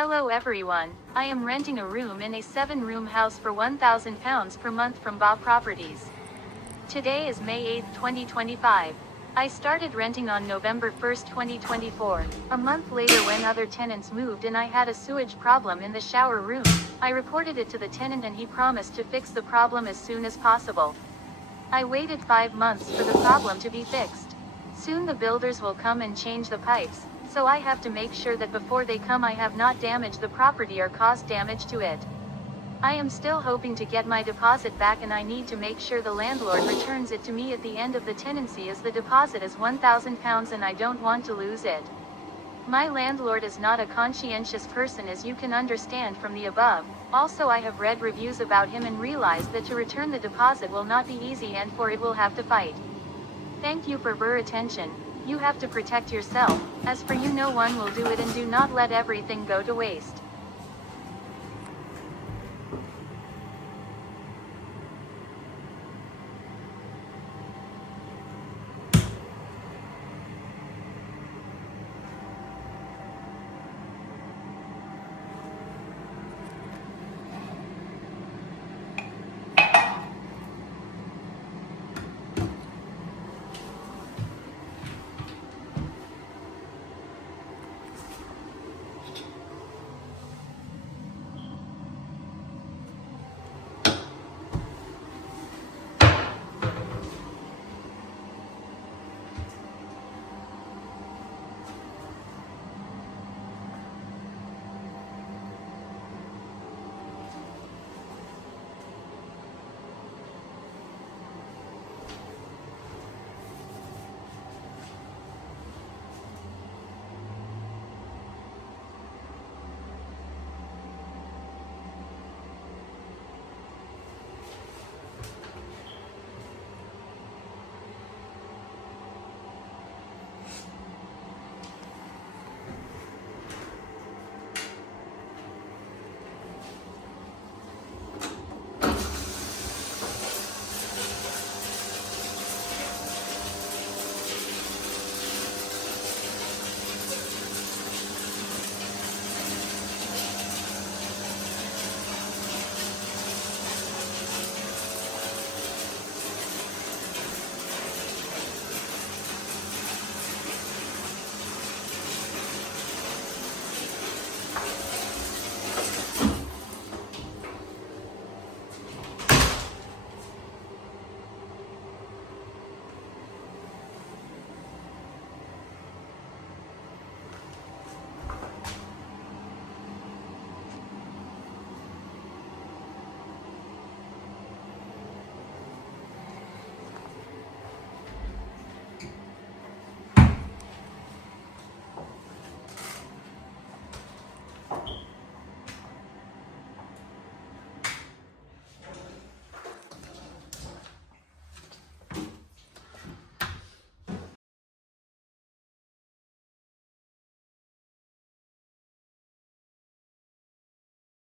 Hello everyone, I am renting a room in a 7-room house for £1,000 per month from Bob Properties. Today is May 8, 2025. I started renting on November 1, 2024. A month later, when other tenants moved and I had a sewage problem in the shower room, I reported it to the tenant and he promised to fix the problem as soon as possible. I waited 5 months for the problem to be fixed. Soon the builders will come and change the pipes, so I have to make sure that before they come I have not damaged the property or caused damage to it. I am still hoping to get my deposit back, and I need to make sure the landlord returns it to me at the end of the tenancy, as the deposit is £1,000 and I don't want to lose it. My landlord is not a conscientious person, as you can understand from the above. Also, I have read reviews about him and realized that to return the deposit will not be easy and for it will have to fight. Thank you for your attention. You have to protect yourself. As for you, no one will do it, and do not let everything go to waste.